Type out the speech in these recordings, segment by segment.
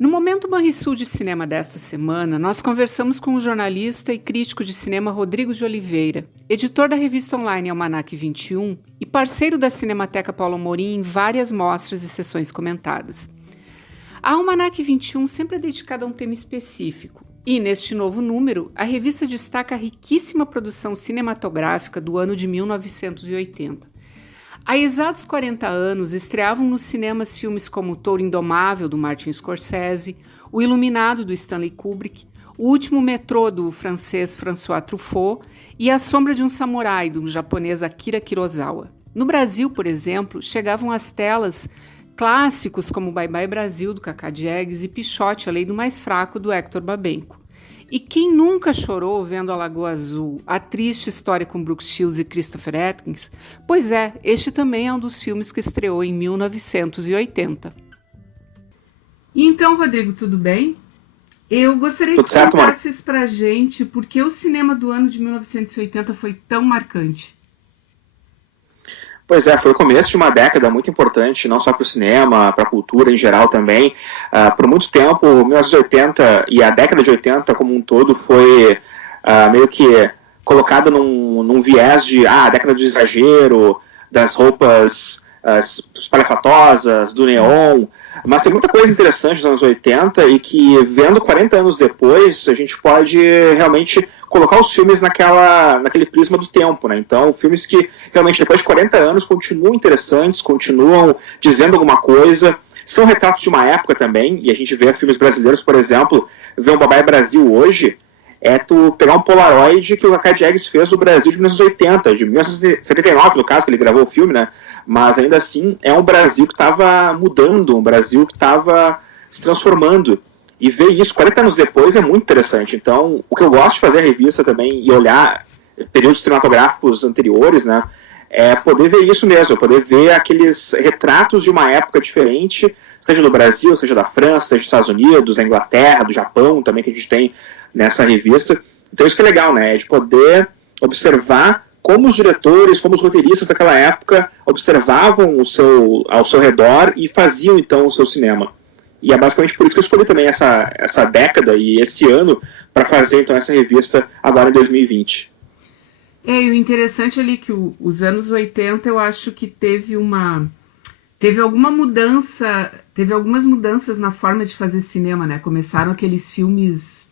No Momento Banrisul de Cinema desta semana, nós conversamos com o jornalista e crítico de cinema Rodrigo de Oliveira, editor da revista online Almanac 21 e parceiro da Cinemateca Paulo Amorim em várias mostras e sessões comentadas. A Almanac 21 sempre é dedicada a um tema específico, e neste novo número, a revista destaca a riquíssima produção cinematográfica do ano de 1980. Há exatos 40 anos, estreavam nos cinemas filmes como Touro Indomável, do Martin Scorsese, O Iluminado, do Stanley Kubrick, O Último Metrô, do francês François Truffaut e A Sombra de um Samurai, do japonês Akira Kurosawa. No Brasil, por exemplo, chegavam às telas clássicos como Bye Bye Brasil, do Cacá Diegues, e Pichote, A Lei do Mais Fraco, do Hector Babenco. E quem nunca chorou vendo A Lagoa Azul, a triste história com Brooke Shields e Christopher Atkins? Pois é, este também é um dos filmes que estreou em 1980. E então, Rodrigo, tudo bem? Eu gostaria que contasses pra gente por que o cinema do ano de 1980 foi tão marcante. Pois é, foi o começo de uma década muito importante, não só para o cinema, para a cultura em geral também. Por muito tempo, 1980 e a década de 80 como um todo foi meio que colocada num viés de década do exagero, das roupas espalhafatosas, do neon. Mas tem muita coisa interessante nos anos 80 e que, vendo 40 anos depois, a gente pode realmente colocar os filmes naquele prisma do tempo, né? Então, filmes que realmente depois de 40 anos continuam interessantes, continuam dizendo alguma coisa, são retratos de uma época também, e a gente vê filmes brasileiros, por exemplo, ver um Bye Bye Brasil hoje, é tu pegar um Polaroid que o Cacá Diegues fez do Brasil de 1980, de 1979, no caso, que ele gravou o filme, né? Mas ainda assim, é um Brasil que estava mudando, um Brasil que estava se transformando. E ver isso 40 anos depois é muito interessante. Então, o que eu gosto de fazer a revista também e olhar períodos cinematográficos anteriores, né? É poder ver isso mesmo, poder ver aqueles retratos de uma época diferente, seja do Brasil, seja da França, seja dos Estados Unidos, da Inglaterra, do Japão também, que a gente tem nessa revista. Então isso que é legal, né? É de poder observar como os diretores, como os roteiristas daquela época observavam ao seu redor e faziam então o seu cinema. E é basicamente por isso que eu escolhi também essa década e esse ano para fazer então essa revista agora em 2020. E o interessante ali que os anos 80 eu acho que teve algumas mudanças na forma de fazer cinema, né? Começaram aqueles filmes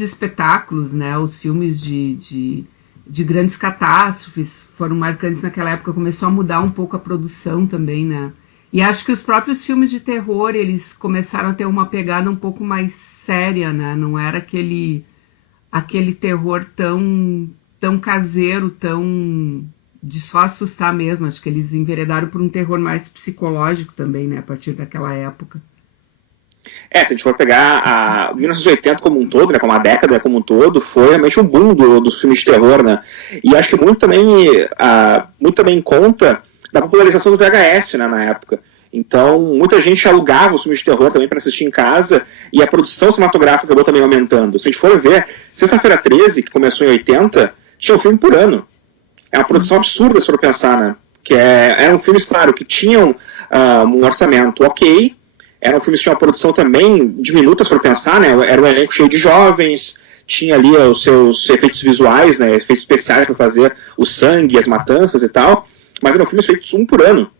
espetáculos, né? Os filmes de grandes catástrofes foram marcantes naquela época, começou a mudar um pouco a produção também, né? E acho que os próprios filmes de terror, eles começaram a ter uma pegada um pouco mais séria, né? Não era aquele terror tão caseiro, tão de só assustar mesmo. Acho que eles enveredaram por um terror mais psicológico também, né? A partir daquela época. Se a gente for pegar a 1980 como um todo, né, como a década como um todo, foi realmente um boom dos filmes de terror, né? E acho que muito também em conta da popularização do VHS, né, na época. Então, muita gente alugava os filmes de terror também para assistir em casa, e a produção cinematográfica acabou também aumentando. Se a gente for ver, Sexta-feira 13, que começou em 80, tinha um filme por ano. É uma produção absurda, se for pensar, né? Eram filmes, claro, que tinham um orçamento ok, eram filmes que tinham uma produção também diminuta, se for pensar, né? Era um elenco cheio de jovens, tinha ali os seus efeitos visuais, né? Efeitos especiais para fazer o sangue, as matanças e tal, mas eram filmes feitos um por ano.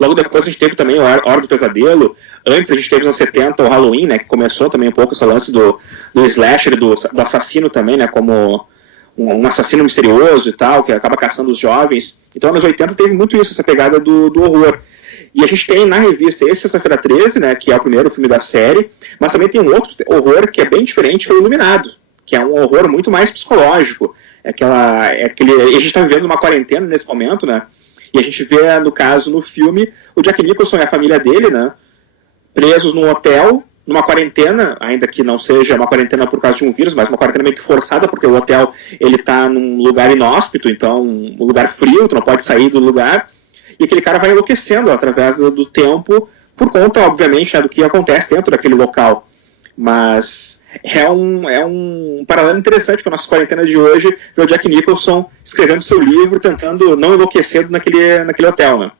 Logo depois a gente teve também o Hora do Pesadelo. Antes a gente teve nos anos 70 o Halloween, né? Que começou também um pouco esse lance do slasher, do assassino também, né? Como um assassino misterioso e tal, que acaba caçando os jovens. Então nos anos 80 teve muito isso, essa pegada do horror. E a gente tem na revista esse Sexta-feira 13, né, que é o primeiro filme da série, mas também tem um outro horror que é bem diferente, que é o Iluminado, que é um horror muito mais psicológico. A gente está vivendo uma quarentena nesse momento, né? E a gente vê, no caso, no filme, o Jack Nicholson e a família dele, né, presos num hotel, numa quarentena, ainda que não seja uma quarentena por causa de um vírus, mas uma quarentena meio que forçada, porque o hotel ele está num lugar inóspito, então um lugar frio, tu não pode sair do lugar, e aquele cara vai enlouquecendo através do tempo, por conta, obviamente, né, do que acontece dentro daquele local. Mas é um paralelo interessante com a nossa quarentena de hoje, ver o Jack Nicholson escrevendo seu livro, tentando não enlouquecer naquele hotel, né?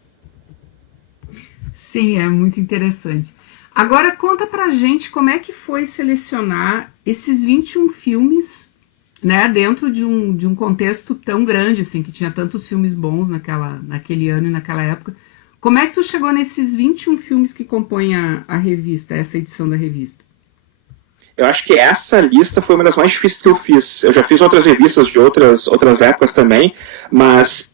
Sim, é muito interessante. Agora conta pra gente como é que foi selecionar esses 21 filmes, né, dentro de um contexto tão grande, assim, que tinha tantos filmes bons naquele ano e naquela época. Como é que tu chegou nesses 21 filmes que compõem a revista, essa edição da revista? Eu acho que essa lista foi uma das mais difíceis que eu fiz. Eu já fiz outras revistas de outras épocas também, mas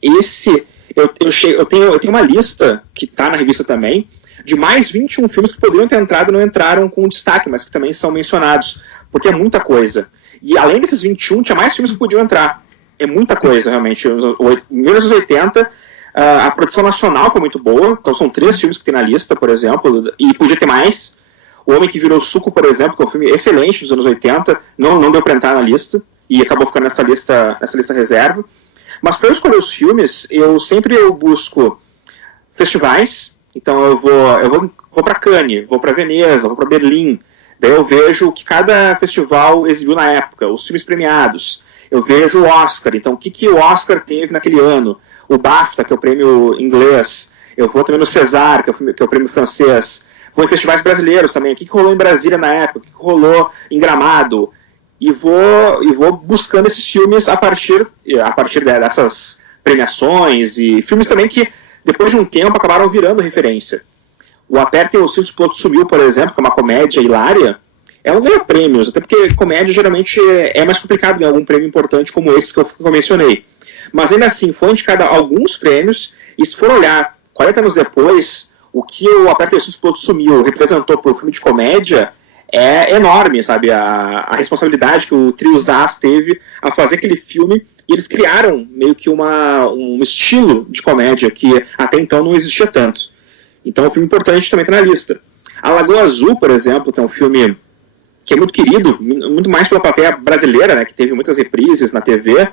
eu tenho uma lista que está na revista também, de mais 21 filmes que poderiam ter entrado e não entraram com destaque, mas que também são mencionados, porque é muita coisa. E além desses 21, tinha mais filmes que podiam entrar. É muita coisa, realmente. Em 1980, a produção nacional foi muito boa, então são 3 filmes que tem na lista, por exemplo, e podia ter mais. O Homem que Virou Suco, por exemplo, que é um filme excelente dos anos 80, não deu para entrar na lista, e acabou ficando nessa lista reserva. Mas para eu escolher os filmes, eu busco festivais. Então eu vou para Cannes, vou para Veneza, vou para Berlim. Daí eu vejo o que cada festival exibiu na época, os filmes premiados. Eu vejo o Oscar, então o que o Oscar teve naquele ano. O BAFTA, que é o prêmio inglês. Eu vou também no César, que é o prêmio francês. Vou em festivais brasileiros também. O que rolou em Brasília na época, o que rolou em Gramado. E vou buscando esses filmes a partir dessas premiações e filmes também que depois de um tempo acabaram virando referência. O Apertem os Cintos, o Piloto Sumiu, por exemplo, que é uma comédia hilária, ela ganha prêmios, até porque comédia geralmente é mais complicado ganhar algum prêmio importante como esse que eu mencionei. Mas ainda assim, foi indicado alguns prêmios, e se for olhar 40 anos depois, o que o Apertem os Cintos, o Piloto Sumiu representou para o filme de comédia é enorme, sabe? A responsabilidade que o trio Zaz teve a fazer aquele filme. E eles criaram meio que um estilo de comédia que até então não existia tanto. Então é um filme importante também está na lista. A Lagoa Azul, por exemplo, que é um filme que é muito querido, muito mais pela plateia brasileira, né, que teve muitas reprises na TV,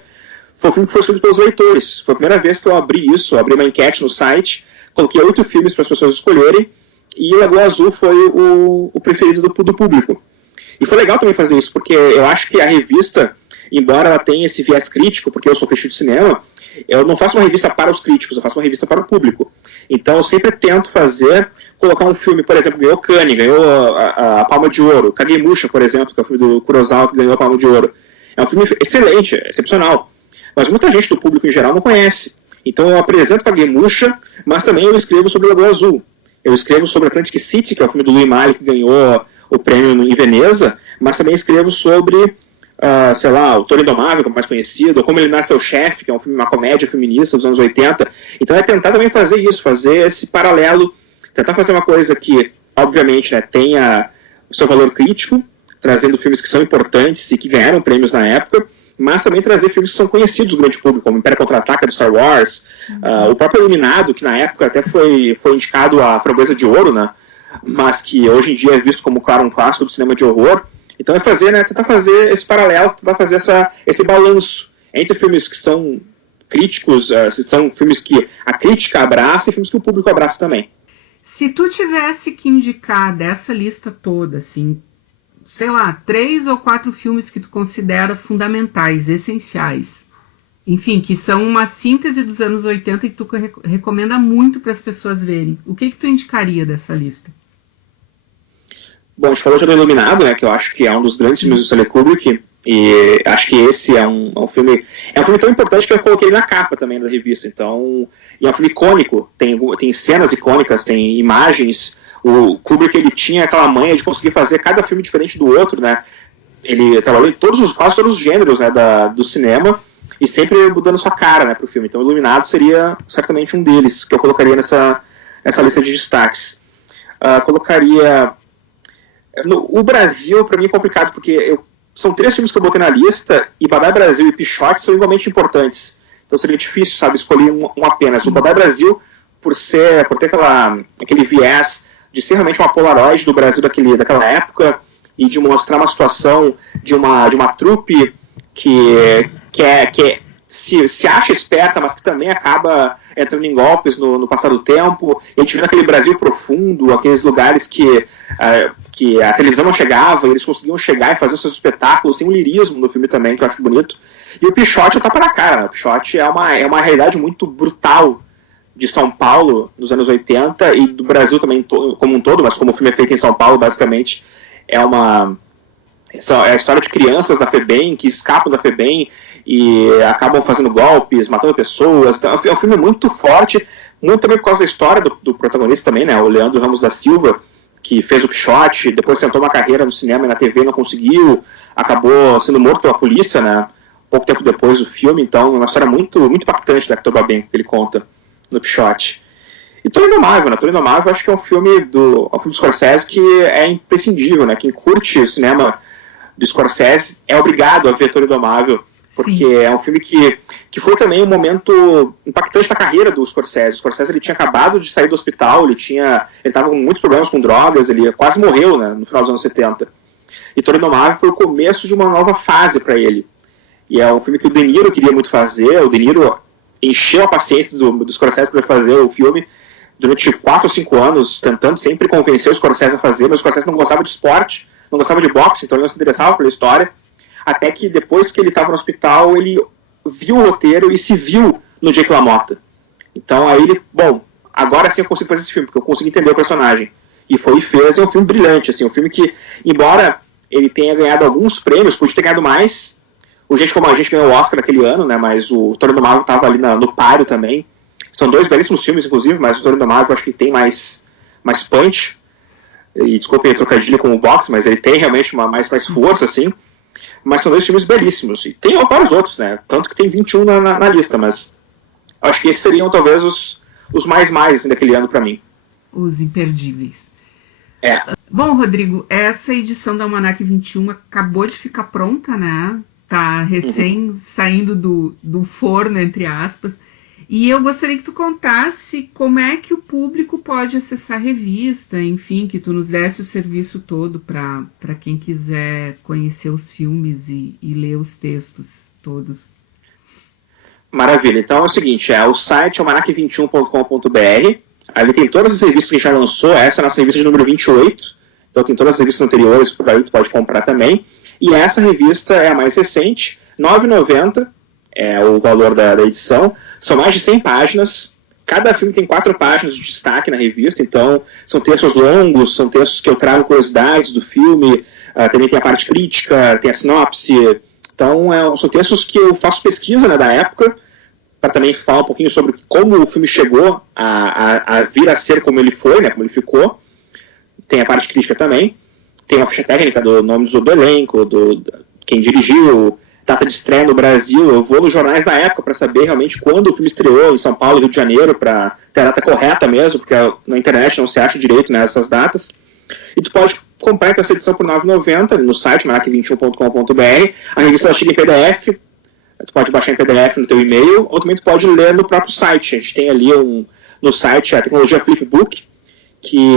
foi um filme que foi escrito pelos leitores. Foi a primeira vez que eu abri uma enquete no site, coloquei 8 filmes para as pessoas escolherem, e Lagoa Azul foi o preferido do público. E foi legal também fazer isso, porque eu acho que a revista, embora ela tenha esse viés crítico, porque eu sou crítico de cinema, eu não faço uma revista para os críticos, eu faço uma revista para o público. Então eu sempre tento colocar um filme, por exemplo, ganhou Cannes, ganhou a Palma de Ouro, Kagemusha, por exemplo, que é o filme do Kurosawa que ganhou a Palma de Ouro. É um filme excelente, excepcional, mas muita gente do público em geral não conhece. Então eu apresento Kagemusha, mas também eu escrevo sobre Lagoa Azul. Eu escrevo sobre Atlantic City, que é o filme do Louis Malle que ganhou o prêmio em Veneza, mas também escrevo sobre o Toro Indomável, que é o mais conhecido, ou Como Ele Nasce Seu Chefe, que é uma comédia feminista dos anos 80. Então é tentar também fazer isso, fazer esse paralelo, tentar fazer uma coisa que, obviamente, né, tenha o seu valor crítico, trazendo filmes que são importantes e que ganharam prêmios na época, mas também trazer filmes que são conhecidos do grande público, como Império Contra-Ataca, do Star Wars, o próprio Iluminado, que na época até foi indicado a Framboesa de Ouro, né, mas que hoje em dia é visto como, claro, um clássico do cinema de horror. Então é tentar fazer esse paralelo, tentar fazer esse balanço entre filmes que são críticos, são filmes que a crítica abraça e filmes que o público abraça também. Se tu tivesse que indicar dessa lista toda, assim, sei lá, 3 ou 4 filmes que tu considera fundamentais, essenciais, enfim, que são uma síntese dos anos 80 e que tu recomenda muito para as pessoas verem, o que tu indicaria dessa lista? Bom, a gente falou já do Iluminado, né, que eu acho que é um dos grandes filmes do Stanley Kubrick, e acho que esse é um filme tão importante que eu coloquei na capa também da revista. Então, e é um filme icônico, tem cenas icônicas, tem imagens. O Kubrick, ele tinha aquela manha de conseguir fazer cada filme diferente do outro, né? Ele trabalhou em quase todos os gêneros, né, do cinema, e sempre mudando sua cara, né, pro filme. Então, Iluminado seria certamente um deles que eu colocaria nessa lista de destaques. Colocaria o Brasil, para mim, é complicado, porque são 3 filmes que eu botei na lista, e Bye Bye Brasil e Pichote são igualmente importantes. Então seria difícil, sabe, escolher um apenas. O Bye Bye Brasil, por ter aquele viés de ser realmente uma Polaroid do Brasil daquela época, e de mostrar uma situação de uma trupe que se acha esperta, mas que também acaba entrando em golpes no passar do tempo. E a gente vê naquele Brasil profundo, aqueles lugares que a televisão não chegava, e eles conseguiam chegar e fazer os seus espetáculos. Tem um lirismo no filme também, que eu acho bonito. E o Pichote é o tapa na cara, né? O Pichote é uma realidade muito brutal de São Paulo nos anos 80 e do Brasil também como um todo, mas como o filme é feito em São Paulo, basicamente é a história de crianças da FEBEM que escapam da FEBEM e acabam fazendo golpes, matando pessoas. Então, é um filme muito forte, muito também por causa da história do protagonista também, né, o Leandro Ramos da Silva, que fez o Pichote, depois tentou uma carreira no cinema e na TV, não conseguiu, acabou sendo morto pela polícia, né, pouco tempo depois do filme. Então é uma história muito, muito impactante da Hector Babenco que ele conta no Pichote. E Toro Indomável, né? Toro Indomável acho que é um filme do Scorsese que é imprescindível, né? Quem curte o cinema do Scorsese é obrigado a ver Toro Indomável, porque é um filme que foi também um momento impactante na carreira do Scorsese. O Scorsese ele tinha acabado de sair do hospital, ele estava com muitos problemas com drogas, ele quase morreu, né, no final dos anos 70. E Toro Indomável foi o começo de uma nova fase para ele. E é um filme que o De Niro queria muito fazer, o De Niro encheu a paciência do Scorsese para fazer o filme durante 4 ou 5 anos, tentando sempre convencer o Scorsese a fazer, mas o Scorsese não gostava de esporte, não gostava de boxe, então ele não se interessava pela história, até que depois que ele estava no hospital, ele viu o roteiro e se viu no Jake LaMotta. Então aí ele, bom, agora sim eu consigo fazer esse filme, porque eu consigo entender o personagem. E foi e fez, é um filme brilhante, assim, um filme que, embora ele tenha ganhado alguns prêmios, podia ter ganhado mais. O Gente Como a Gente ganhou o Oscar naquele ano, né, mas o Toro Indomável estava ali no páreo também. São 2 belíssimos filmes, inclusive, mas o Toro Indomável acho que tem mais punch. E desculpem o trocadilho com o boxe, mas ele tem realmente mais força, assim. Mas são 2 filmes belíssimos. E tem vários outros, né? Tanto que tem 21 na lista, mas acho que esses seriam talvez os mais assim, daquele ano para mim. Os imperdíveis. É. Bom, Rodrigo, essa edição da Almanac 21 acabou de ficar pronta, né? Tá recém saindo do forno, entre aspas. E eu gostaria que tu contasse como é que o público pode acessar a revista, enfim, que tu nos desse o serviço todo para quem quiser conhecer os filmes e ler os textos todos. Maravilha. Então é o seguinte, o site almanac21.com.br, ali tem todas as revistas que a gente já lançou, essa é a nossa revista de número 28, então tem todas as revistas anteriores, por aí tu pode comprar também. E essa revista é a mais recente, R$ 9,90 é o valor da edição. São mais de 100 páginas. Cada filme tem 4 páginas de destaque na revista, então são textos longos, são textos que eu trago curiosidades do filme, também tem a parte crítica, tem a sinopse. Então são textos que eu faço pesquisa, né, da época, para também falar um pouquinho sobre como o filme chegou a vir a ser como ele foi, né, como ele ficou. Tem a parte crítica também. Tem uma ficha técnica do nome do elenco, quem dirigiu, data de estreia no Brasil. Eu vou nos jornais da época para saber realmente quando o filme estreou em São Paulo e Rio de Janeiro, para ter a data correta mesmo, porque na internet não se acha direito nessas datas. E tu pode comprar então, essa edição por R$ 9,90 no site almanac21.com.br. A revista chega em PDF, tu pode baixar em PDF no teu e-mail, ou também tu pode ler no próprio site. A gente tem ali no site a tecnologia Flipbook, que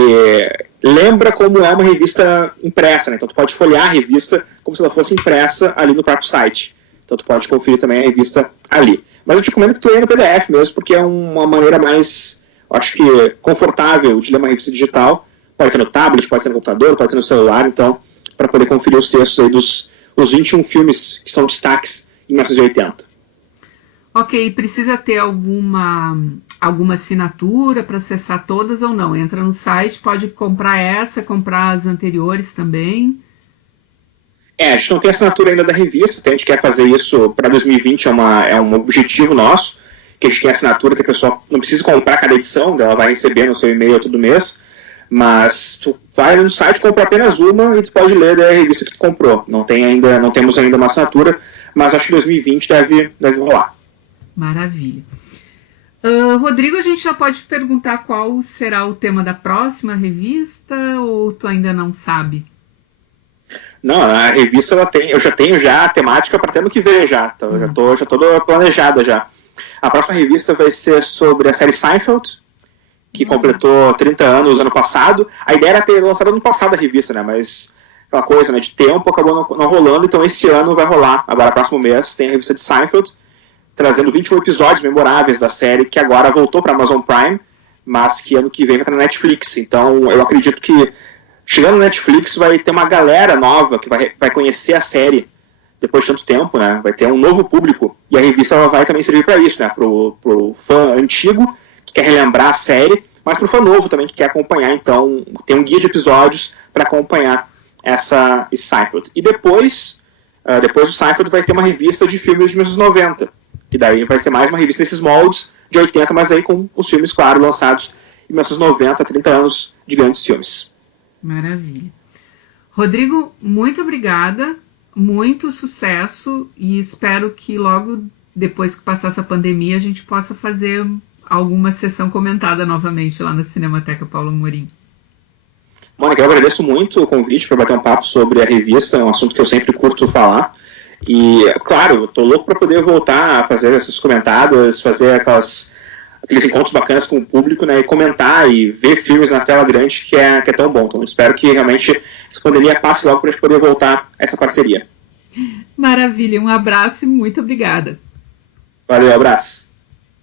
lembra como é uma revista impressa, né? Então tu pode folhear a revista como se ela fosse impressa ali no próprio site. Então tu pode conferir também a revista ali. Mas eu te recomendo que tu leia no PDF mesmo, porque é uma maneira mais, acho que, confortável de ler uma revista digital. Pode ser no tablet, pode ser no computador, pode ser no celular, então, para poder conferir os textos aí dos 21 filmes que são destaques em 1980. Ok, precisa ter alguma assinatura para acessar todas ou não? Entra no site, pode comprar comprar as anteriores também? A gente não tem assinatura ainda da revista, a gente quer fazer isso para 2020, é um objetivo nosso, que a gente tem assinatura que a pessoa não precisa comprar cada edição, ela vai receber no seu e-mail todo mês, mas tu vai no site, compra apenas uma e tu pode ler da revista que tu comprou. Não temos ainda uma assinatura, mas acho que 2020 deve rolar. Maravilha. Rodrigo, a gente já pode perguntar qual será o tema da próxima revista, ou tu ainda não sabe? Não, a revista eu já tenho a temática para ano que vem já, então eu já tô toda planejada já. A próxima revista vai ser sobre a série Seinfeld, que completou 30 anos ano passado. A ideia era ter lançado ano passado a revista, né, mas aquela coisa, né, de tempo acabou não rolando, então esse ano vai rolar. Agora, próximo mês, tem a revista de Seinfeld, trazendo 21 episódios memoráveis da série, que agora voltou para a Amazon Prime, mas que ano que vem vai estar na Netflix. Então eu acredito que, chegando na Netflix, vai ter uma galera nova que vai conhecer a série depois de tanto tempo, né? Vai ter um novo público, e a revista ela vai também servir para isso, né? Pro fã antigo, que quer relembrar a série, mas para o fã novo também que quer acompanhar. Então tem um guia de episódios para acompanhar esse Seinfeld. E depois do Seinfeld vai ter uma revista de filmes de 1990, que daí vai ser mais uma revista nesses moldes de 80, mas aí com os filmes, claro, lançados em 1990, 30 anos de grandes filmes. Maravilha. Rodrigo, muito obrigada, muito sucesso e espero que logo depois que passar essa pandemia a gente possa fazer alguma sessão comentada novamente lá na Cinemateca Paulo Amorim. Mônica, eu agradeço muito o convite para bater um papo sobre a revista, é um assunto que eu sempre curto falar. E, claro, estou louco para poder voltar a fazer essas comentadas, fazer aqueles encontros bacanas com o público, né, e comentar e ver filmes na tela grande, que é tão bom. Então, espero que realmente essa pandemia passe logo para a gente poder voltar a essa parceria. Maravilha, um abraço e muito obrigada. Valeu, abraço.